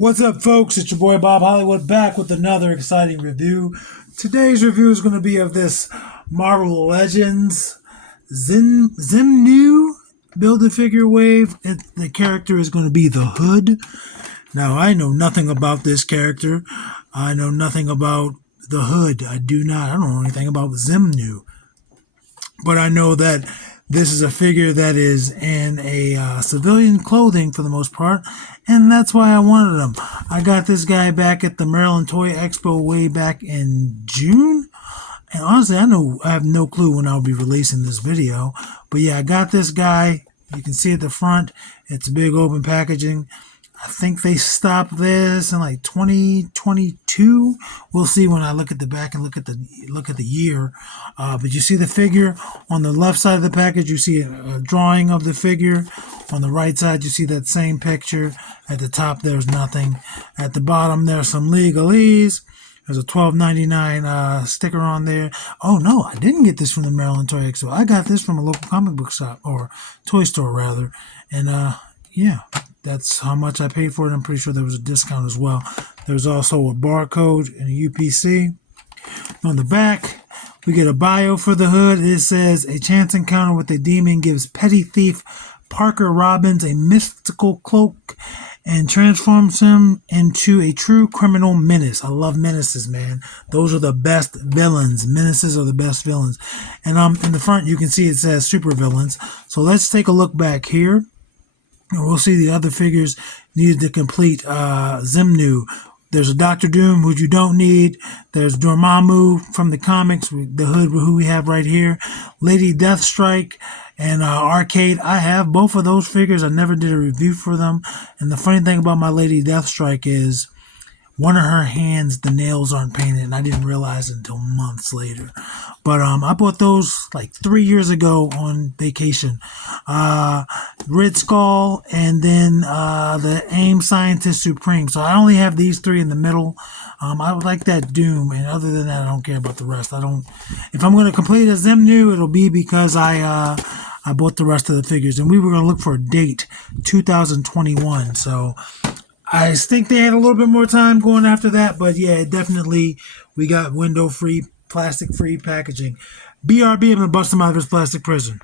What's up, folks? It's your boy Bob Hollywood back with another exciting review. Today's review is going to be of this Marvel Legends Xemnu Build-A-Figure Wave. The character is going to be the Hood. Now, I know nothing about this character. I know nothing about the Hood. I don't know anything about Xemnu. But I know that this is a figure that is in a civilian clothing for the most part, and that's why I wanted him. I got this guy back at the Maryland Toy Expo way back in June, and honestly, I have no clue when I'll be releasing this video. But yeah, I got this guy. You can see at the front, it's big open packaging. I think they stopped this in like 2022. We'll see when I look at the back and look at the year. But you see the figure on the left side of the package. You see a drawing of the figure. On the right side, you see that same picture. At the top, there's nothing. At the bottom, there's some legalese. There's a $12.99 sticker on there. Oh no, I didn't get this from the Maryland Toy Expo. I got this from a local comic book shop, or toy store rather. And yeah. That's how much I paid for it. I'm pretty sure there was a discount as well. There's also a barcode and a UPC. On the back, we get a bio for the Hood. It says, a chance encounter with a demon gives petty thief Parker Robbins a mystical cloak and transforms him into a true criminal menace. I love menaces, man. Those are the best villains. Menaces are the best villains. And in the front, you can see it says super villains. So let's take a look back here. And we'll see the other figures needed to complete Xemnu. There's a Doctor Doom, who you don't need. There's Dormammu from the comics, the Hood, who we have right here. Lady Deathstrike and Arcade. I have both of those figures. I never did a review for them. And the funny thing about my Lady Deathstrike is one of her hands, the nails aren't painted, and I didn't realize it until months later. But I bought those like 3 years ago on vacation. Red Skull, and then the AIM Scientist Supreme. So I only have these three in the middle. I would like that Doom, and other than that, I don't care about the rest. If I'm going to complete a Xemnu, it'll be because I bought the rest of the figures, and we were going to look for a date, 2021. So I think they had a little bit more time going after that, but yeah, definitely we got window-free, plastic-free packaging. BRB, I'm going to bust him out of his plastic prison.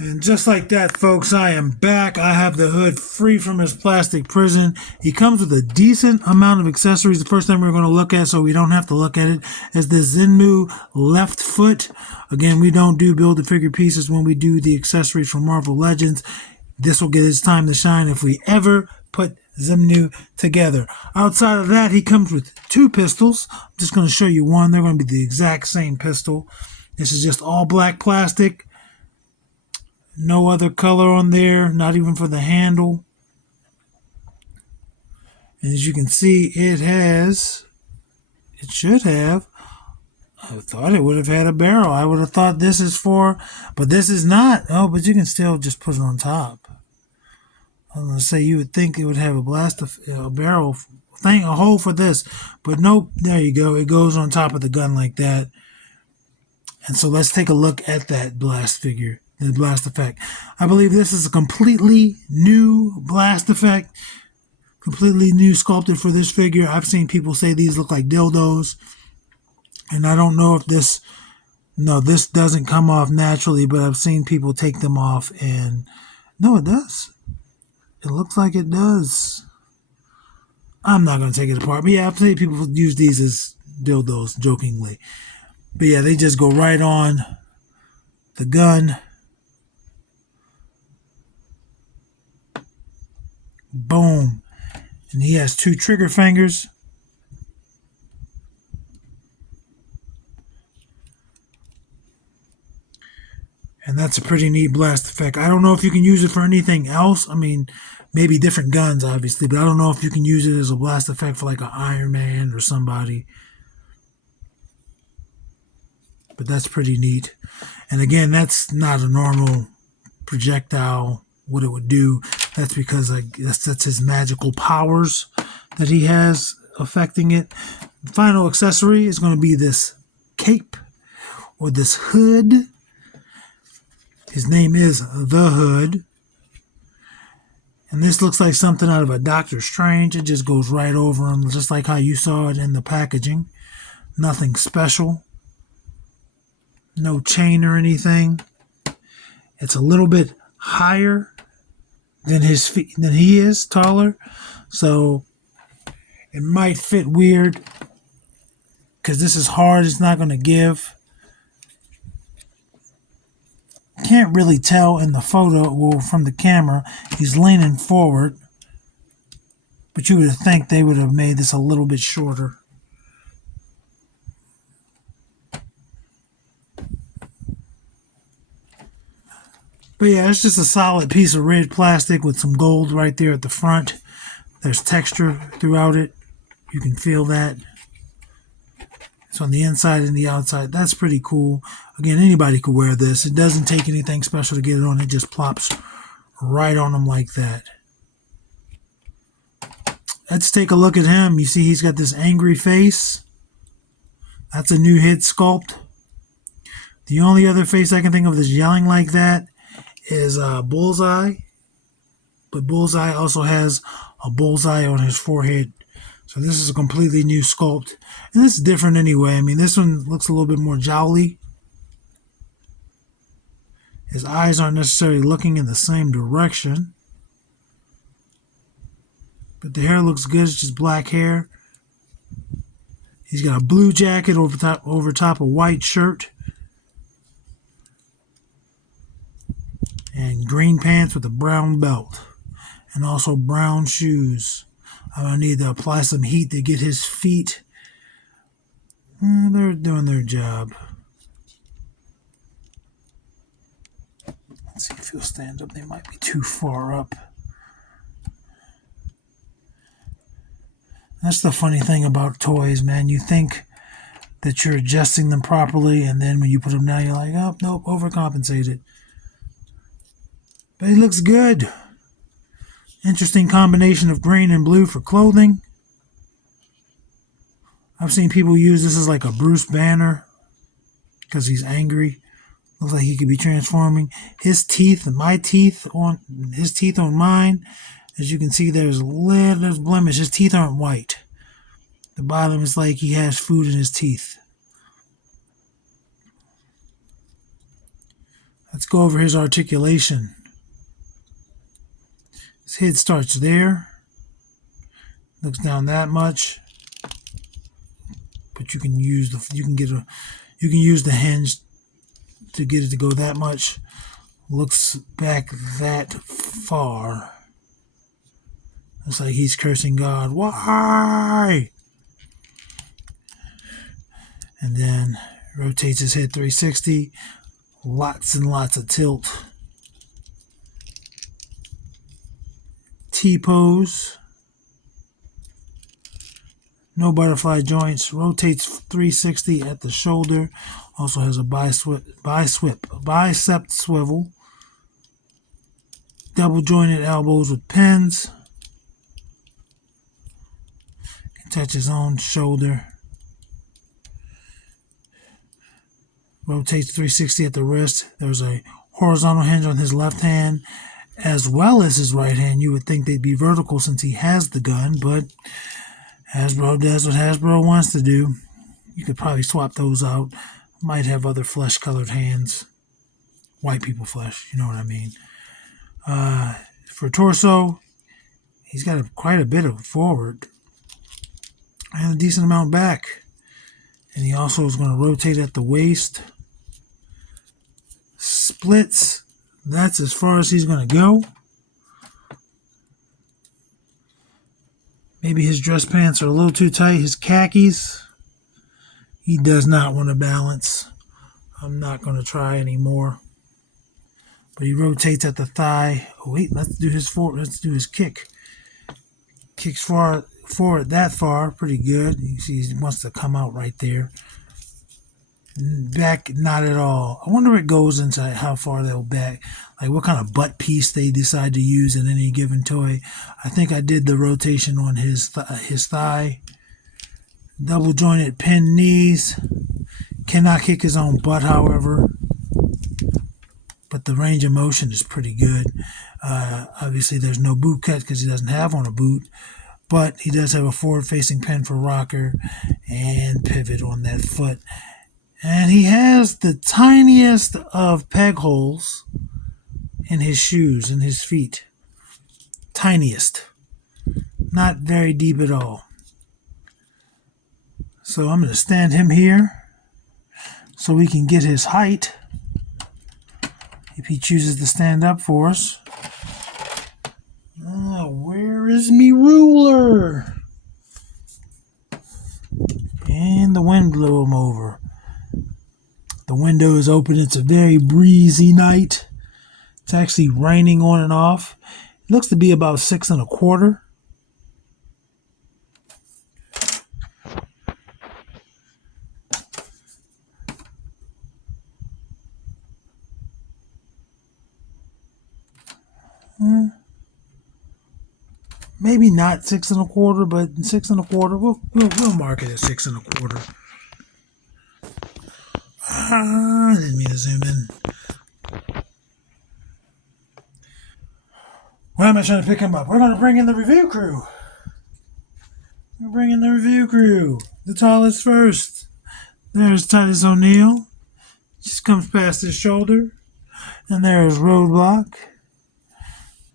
And just like that, folks, I am back. I have the Hood free from his plastic prison. He comes with a decent amount of accessories. The first thing we're going to look at, so we don't have to look at it, is the Xemnu left foot. Again, we don't do build-a-figure pieces when we do the accessories from Marvel Legends. This will get his time to shine if we ever put Xemnu together. Outside of that, he comes with two pistols. I'm just going to show you one. They're going to be the exact same pistol. This is just all black plastic. No other color on there, not even for the handle. And as you can see, it should have, I thought it would have had a barrel. I would have thought this is for, but this is not. Oh, but you can still just put it on top. I was going to say, you would think it would have a barrel thing, a hole for this. But nope, there you go. It goes on top of the gun like that. And so let's take a look at that blast figure. The blast effect. I believe this is a completely new blast effect. Completely new sculpted for this figure. I've seen people say these look like dildos. And I don't know if this doesn't come off naturally, but I've seen people take them off, and no, it does. It looks like it does. I'm not going to take it apart. But yeah, I've seen people use these as dildos, jokingly. But yeah, they just go right on the gun. Boom. And he has two trigger fingers. And that's a pretty neat blast effect. I don't know if you can use it for anything else. I mean, maybe different guns, obviously, but I don't know if you can use it as a blast effect for like an Iron Man or somebody. But that's pretty neat. And again, that's not a normal projectile, what it would do. That's because that's his magical powers that he has affecting it. The final accessory is going to be this cape or this hood. His name is the Hood. And this looks like something out of a Doctor Strange. It just goes right over him, just like how you saw it in the packaging. Nothing special. No chain or anything. It's a little bit higher than his feet, than he is, taller. So it might fit weird because this is hard. It's not going to give. Can't really tell in the photo, well, from the camera. He's leaning forward, but you would think they would have made this a little bit shorter. But yeah, it's just a solid piece of red plastic with some gold right there at the front. There's texture throughout it. You can feel that. It's on the inside and the outside. That's pretty cool. Again, anybody could wear this. It doesn't take anything special to get it on. It just plops right on them like that. Let's take a look at him. You see he's got this angry face. That's a new head sculpt. The only other face I can think of that's yelling like that is Bullseye. But Bullseye also has a bullseye on his forehead. So this is a completely new sculpt. And this is different anyway. I mean, this one looks a little bit more jowly. His eyes aren't necessarily looking in the same direction. But the hair looks good. It's just black hair. He's got a blue jacket over top a white shirt. And green pants with a brown belt. And also brown shoes. I'm going to need to apply some heat to get his feet. They're doing their job. Let's see if he'll stand up. They might be too far up. That's the funny thing about toys, man. You think that you're adjusting them properly, and then when you put them down, you're like, oh, nope, overcompensated. But he looks good. Interesting combination of green and blue for clothing. I've seen people use this as like a Bruce Banner because he's angry. Looks like he could be transforming. His teeth and my teeth on his teeth on mine. As you can see, there's blemish. His teeth aren't white. The bottom is like he has food in his teeth. Let's go over his articulation. His head starts there. Looks down that much. But you can use the hinge to get it to go that much. Looks back that far. Looks like he's cursing God. Why? And then rotates his head 360. Lots and lots of tilt. T-pose. No butterfly joints. Rotates 360 at the shoulder. Also has a bicep swivel. Double jointed elbows with pins. Can touch his own shoulder. Rotates 360 at the wrist. There's a horizontal hinge on his left hand as well as his right hand. You would think they'd be vertical since he has the gun, but Hasbro does what Hasbro wants to do. You could probably swap those out. Might have other flesh-colored hands. White people flesh, you know what I mean. For torso, he's got quite a bit of forward and a decent amount back. And he also is going to rotate at the waist. Splits, that's as far as he's going to go. Maybe his dress pants are a little too tight. His khakis, he does not want to balance. I'm not going to try anymore. But he rotates at the thigh. Oh, wait, let's do his kick. Kicks forward that far, pretty good. You see he wants to come out right there. Back, not at all. I wonder if it goes into how far they'll back, like what kind of butt piece they decide to use in any given toy. I think I did the rotation on his thigh. Double jointed pin knees. Cannot kick his own butt, however. But the range of motion is pretty good. Obviously, there's no boot cut because he doesn't have on a boot, but he does have a forward-facing pin for rocker and pivot on that foot. And he has the tiniest of peg holes in his shoes, in his feet. Tiniest. Not very deep at all. So I'm going to stand him here so we can get his height if he chooses to stand up for us. Where is me ruler? And the wind blew him over. The window is open. It's a very breezy night. It's actually raining on and off. It looks to be about 6 1/4. Maybe not 6 1/4, but 6 1/4. We'll mark it at 6 1/4. I didn't mean to zoom in. Why am I trying to pick him up? We're going to bring in the review crew. The tallest first. There's Titus O'Neil. Just comes past his shoulder. And there's Roadblock.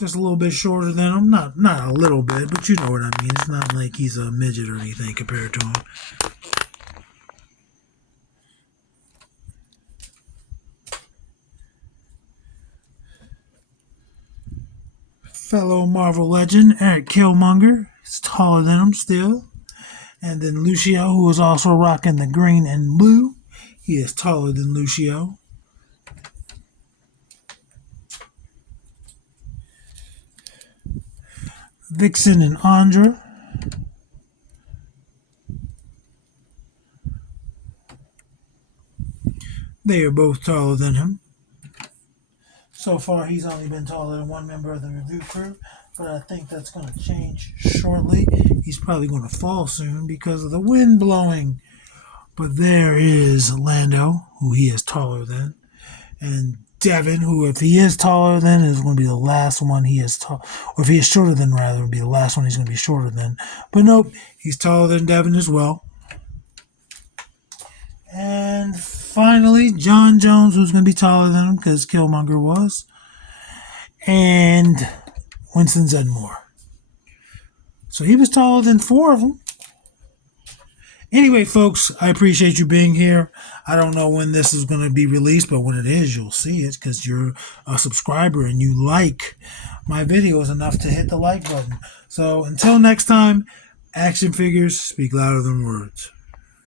Just a little bit shorter than him. Not a little bit, but you know what I mean. It's not like he's a midget or anything compared to him. Fellow Marvel legend Eric Killmonger is taller than him still. And then Lucio, who is also rocking the green and blue. He is taller than Lucio. Vixen and Andra. They are both taller than him. So far, he's only been taller than one member of the review crew, but I think that's going to change shortly. He's probably going to fall soon because of the wind blowing. But there is Lando, who he is taller than, and Devin, who if he is taller than, is going to be the last one he is tall, or if he is shorter than, rather, will be the last one he's going to be shorter than. But nope, he's taller than Devin as well. And finally, John Jones, who's going to be taller than him because Killmonger was. And Winston Zedmore. So he was taller than 4 of them. Anyway, folks, I appreciate you being here. I don't know when this is going to be released, but when it is, you'll see it because you're a subscriber and you like my videos enough to hit the like button. So until next time, action figures speak louder than words.